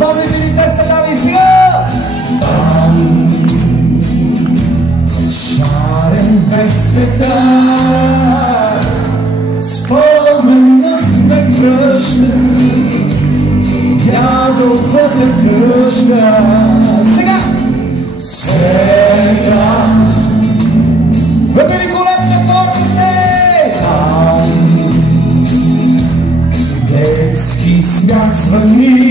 Помните ли текста и сега? Там шарен без света, споменът ме връща, дядовата къща. Сега! Сега! Великолепна форма сте! Там детски смях звъни.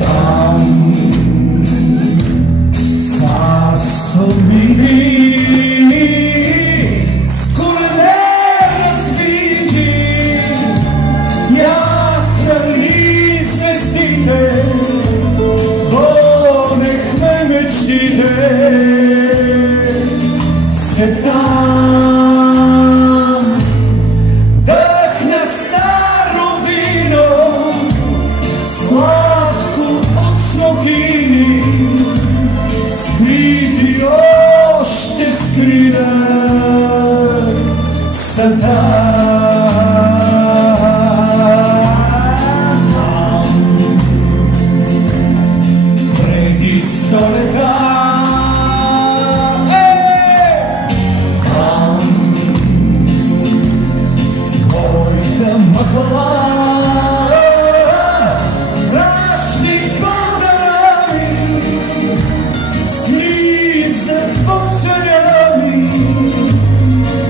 Там царство мири с колене разбити. Я храни звездите, гонехме мечтите. Там дъхна старо вино, сладко от смокини, скрити още в скринах са там. Преди столета рашни подарами слизат по сънями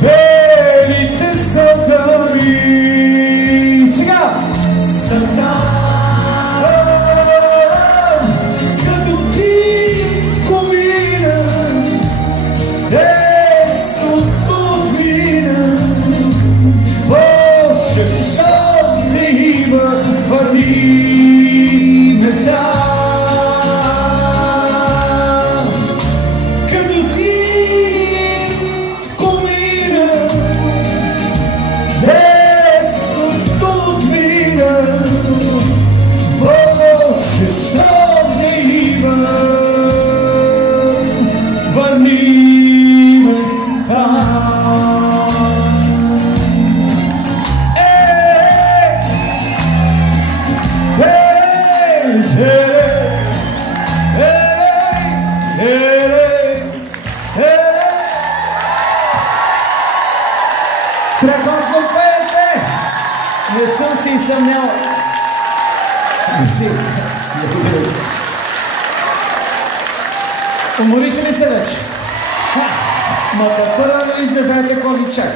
белите сълтани. Сега са там, като ти в комина, детството отмина. Боже, жал не има, върни ме там, като ти в комина, детството отмина. Боже, жал не има, върни ме там. Страхотно пеете! Не съм се и съмнял. Не си. Уморите ли се вече? Ма да първа виж да знаете какво ви чака.